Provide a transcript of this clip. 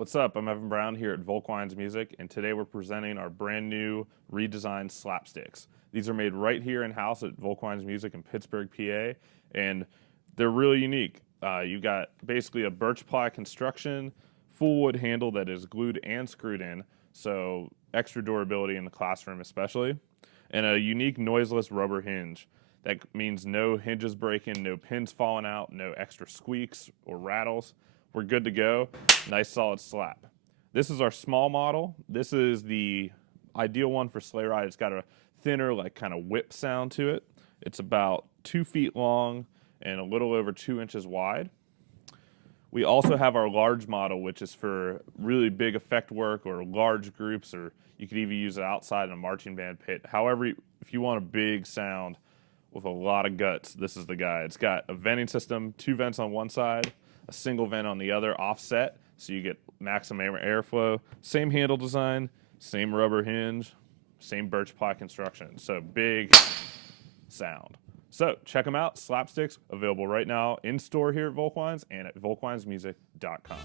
What's up? I'm Evan Brown here at Volkwein's Music, and today we're presenting our brand new redesigned slapsticks. These are made right here in-house at Volkwein's Music in Pittsburgh, PA, and they're really unique. You got basically a birch ply construction, full wood handle that is glued and screwed in, so extra durability in the classroom especially, and a unique noiseless rubber hinge. That means no hinges breaking, no pins falling out, no extra squeaks or rattles. We're good to go. Nice solid slap. This is our small model. This is the ideal one for sleigh ride. It's got a thinner, like kind of whip sound to it. It's about 2 feet long and a little over 2 inches wide. We also have our large model, which is for really big effect work or large groups, or you could even use it outside in a marching band pit. However, if you want a big sound with a lot of guts, this is the guy. It's got a venting system, 2 vents on one side, a single vent on the other offset, so you get maximum airflow. Same handle design, same rubber hinge, same birch ply construction. So big sound. So check them out. Slapsticks available right now in store here at Volkwein's and at volkweinsmusic.com.